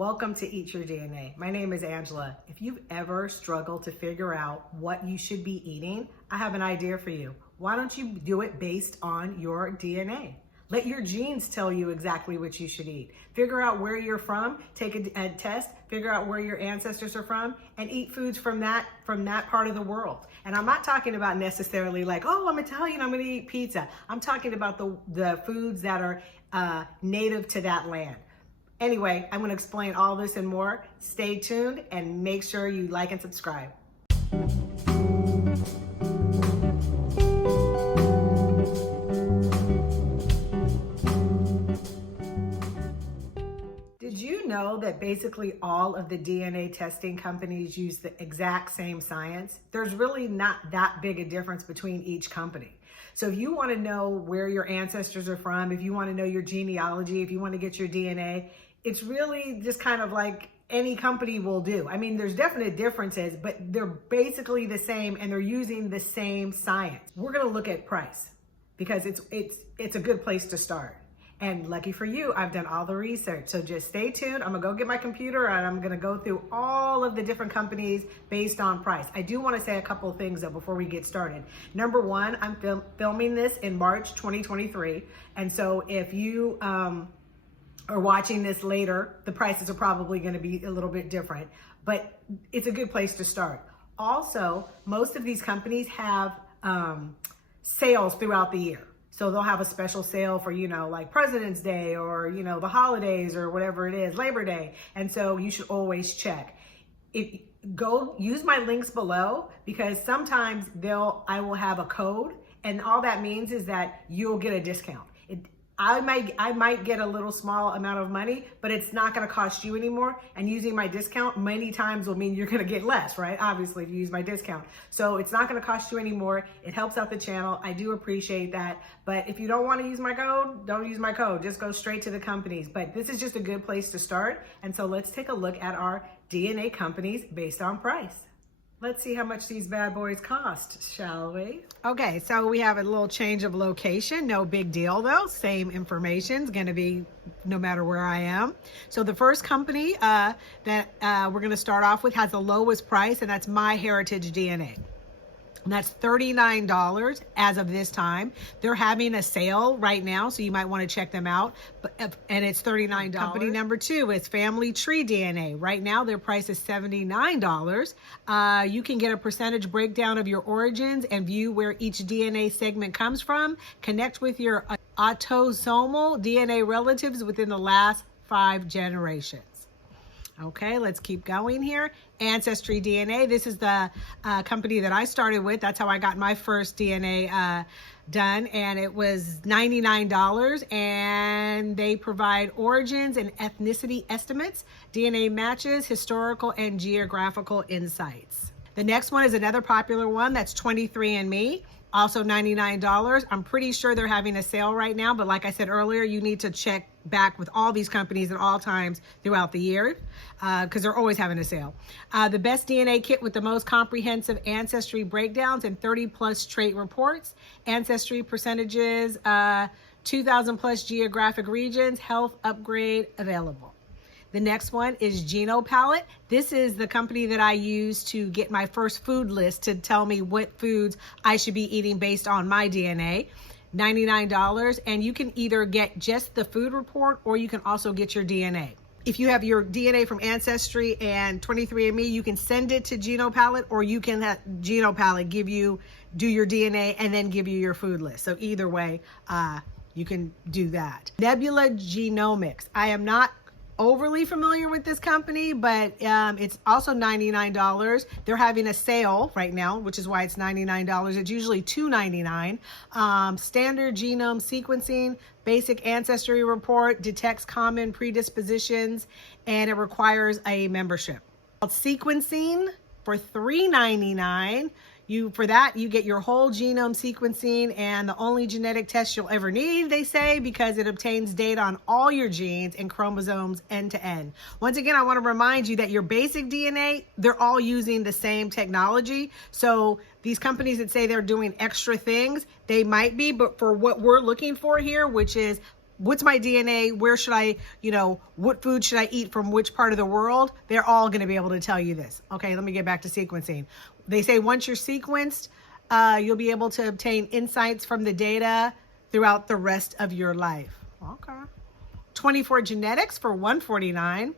Welcome to Eat Your DNA. My name is Angela. If you've ever struggled to figure out what you should be eating, I have an idea for you. Why don't you do it based on your DNA? Let your genes tell you exactly what you should eat. Figure out where you're from, take a test, figure out where your ancestors are from, and eat foods from that part of the world. And I'm not talking about necessarily like, oh, I'm Italian, I'm gonna eat pizza. I'm talking about the foods that are native to that land. Anyway, I'm gonna explain all this and more. Stay tuned and make sure you like and subscribe. Did you know that basically all of the DNA testing companies use the exact same science? There's really not that big a difference between each company. So if you want to know where your ancestors are from, if you want to know your genealogy, if you want to get your DNA, it's really just kind of like any company will do. I mean, there's definite differences, but they're basically the same and they're using the same science. We're going to look at price because it's a good place to start. And lucky for you, I've done all the research. So just stay tuned. I'm gonna go get my computer and I'm gonna go through all of the different companies based on price. I do wanna say a couple of things though before we get started. Number one, I'm filming this in March 2023. And so if you are watching this later, the prices are probably gonna be a little bit different, but it's a good place to start. Also, most of these companies have sales throughout the year. So they'll have a special sale for, like President's Day or, the holidays or whatever it is, Labor Day. And so you should always check. Go use my links below because sometimes I will have a code and all that means is that you'll get a discount. I might get a little small amount of money, but it's not going to cost you anymore. And using my discount many times will mean you're going to get less, right? Obviously, if you use my discount. So it's not going to cost you anymore. It helps out the channel. I do appreciate that. But if you don't want to use my code, don't use my code. Just go straight to the companies. But this is just a good place to start. And so let's take a look at our DNA companies based on price. Let's see how much these bad boys cost, shall we? Okay, so we have a little change of location. No big deal though. Same information is gonna be no matter where I am. So the first company that we're gonna start off with has the lowest price, and that's MyHeritage DNA. And that's $39 as of this time. They're having a sale right now, so you might want to check them out. And it's $39. Company number two is Family Tree DNA. Right now, their price is $79. You can get a percentage breakdown of your origins and view where each DNA segment comes from. Connect with your autosomal DNA relatives within the last 5 generations. Okay, let's keep going here. AncestryDNA, this is the company that I started with. That's how I got my first DNA done, and it was $99, and they provide origins and ethnicity estimates, DNA matches, historical and geographical insights. The next one is another popular one, that's 23andMe. Also $99. I'm pretty sure they're having a sale right now, but like I said earlier, you need to check back with all these companies at all times throughout the year because they're always having a sale. The best DNA kit with the most comprehensive ancestry breakdowns and 30+ trait reports, ancestry percentages, 2,000+ geographic regions, health upgrade available. The next one is GenoPalette. This is the company that I use to get my first food list to tell me what foods I should be eating based on my DNA. $99, and you can either get just the food report or you can also get your DNA. If you have your DNA from Ancestry and 23andMe, you can send it to GenoPalette, or you can have GenoPalette do your DNA and then give you your food list. So either way, you can do that. Nebula Genomics. I am not overly familiar with this company, but it's also $99. They're having a sale right now, which is why it's $99. It's usually $299. Standard genome sequencing, basic ancestry report, detects common predispositions, and it requires a membership. Sequencing for $399. For that, you get your whole genome sequencing and the only genetic test you'll ever need, they say, because it obtains data on all your genes and chromosomes end to end. Once again, I want to remind you that your basic DNA, they're all using the same technology. So these companies that say they're doing extra things, they might be, but for what we're looking for here, which is what's my DNA? Where should I, what food should I eat from which part of the world? They're all going to be able to tell you this. Okay, let me get back to sequencing. They say once you're sequenced, you'll be able to obtain insights from the data throughout the rest of your life. Okay. 24 genetics for $149.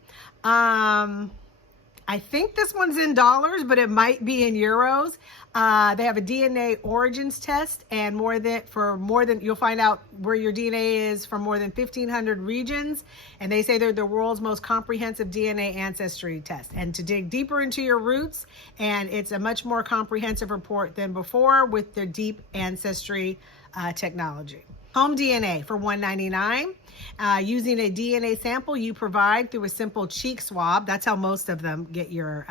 I think this one's in dollars, but it might be in euros. They have a DNA origins test, and you'll find out where your DNA is from more than 1,500 regions. And they say they're the world's most comprehensive DNA ancestry test. And to dig deeper into your roots, and it's a much more comprehensive report than before with their deep ancestry technology. Home DNA for $199. Using a DNA sample you provide through a simple cheek swab. That's how most of them get your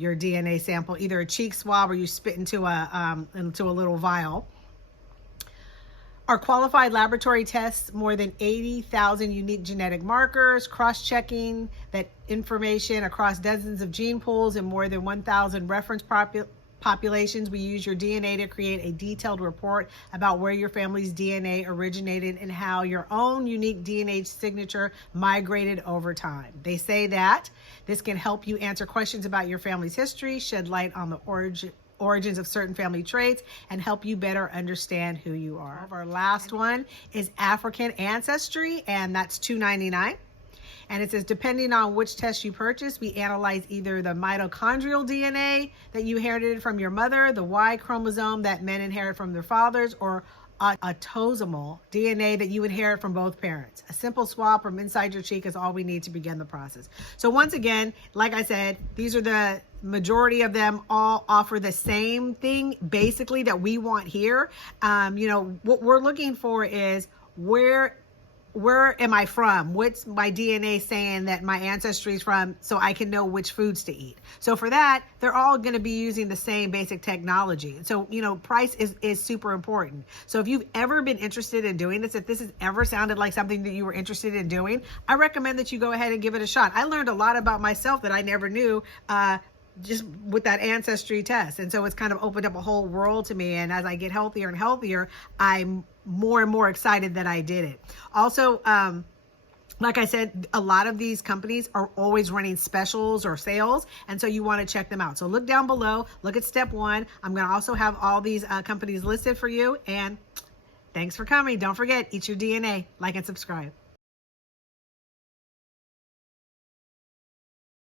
DNA sample, either a cheek swab or you spit into a little vial. Our qualified laboratory tests more than 80,000 unique genetic markers, cross-checking that information across dozens of gene pools and more than 1,000 reference populations. We use your DNA to create a detailed report about where your family's DNA originated and how your own unique DNA signature migrated over time. They say that this can help you answer questions about your family's history, shed light on the origins of certain family traits, and help you better understand who you are. Our last one is African ancestry, and that's $299. And it says, depending on which test you purchase, we analyze either the mitochondrial DNA that you inherited from your mother, the Y chromosome that men inherit from their fathers, or autosomal DNA that you inherit from both parents. A simple swab from inside your cheek is all we need to begin the process. So once again, like I said, these are the majority of them all offer the same thing basically that we want here. What we're looking for is where am I from? What's my DNA saying that my ancestry is from, so I can know which foods to eat? So for that, they're all going to be using the same basic technology. So, price is super important. So if you've ever been interested in doing this, if this has ever sounded like something that you were interested in doing, I recommend that you go ahead and give it a shot. I learned a lot about myself that I never knew, just with that ancestry test. And so it's kind of opened up a whole world to me. And as I get healthier and healthier, I'm more and more excited that I did it. Also, like I said, a lot of these companies are always running specials or sales. And so you want to check them out. So look down below, look at step 1. I'm going to also have all these companies listed for you. And thanks for coming. Don't forget, eat your DNA, like and subscribe.